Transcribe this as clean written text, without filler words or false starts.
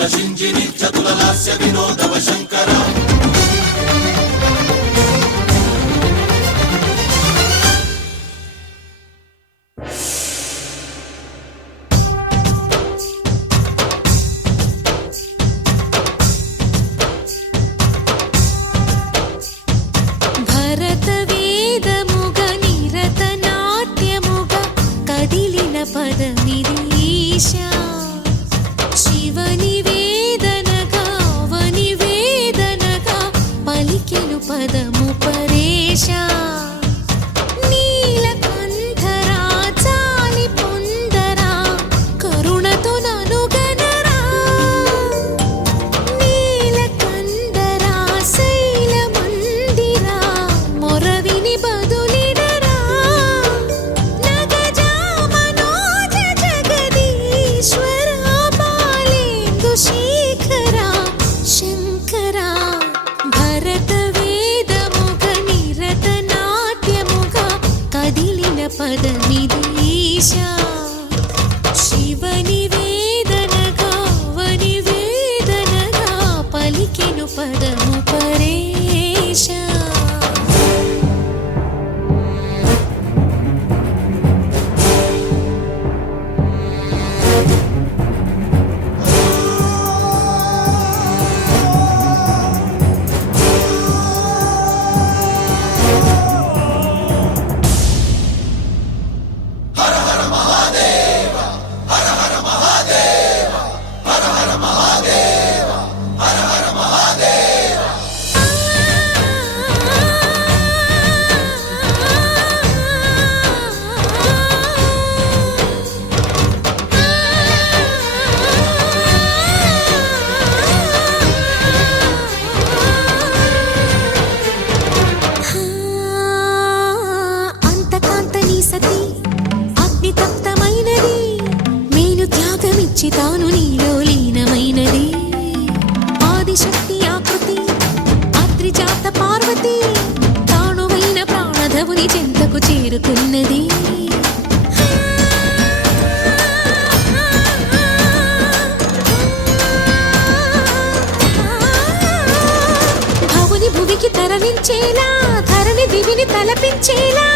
చతుల సింజిని చతుల లాస్య వినోదవ శంకర పదము పరేశా నీలకంఠరా చాలి పొందరా కరుణతో నను గనరా నీలకంఠరా శైల మందిరా మొరవిని బదులిడరా నగజా మనోజ జగదీశ్వరా బాలేందు శేఖరా శంకరా భరత పదమిదీశా శివ నివేదనగా వనివేదనగా పలికెను పదము పరేశా తాను నీలో లీనమైనది ఆదిశక్తి ఆకృతి అద్రిజాత పార్వతి తానువైన ప్రాణధవుని చెంతకు చేరుకున్నది భవుని భువికి తరలించేలా ధరణి దివిని తలపించేలా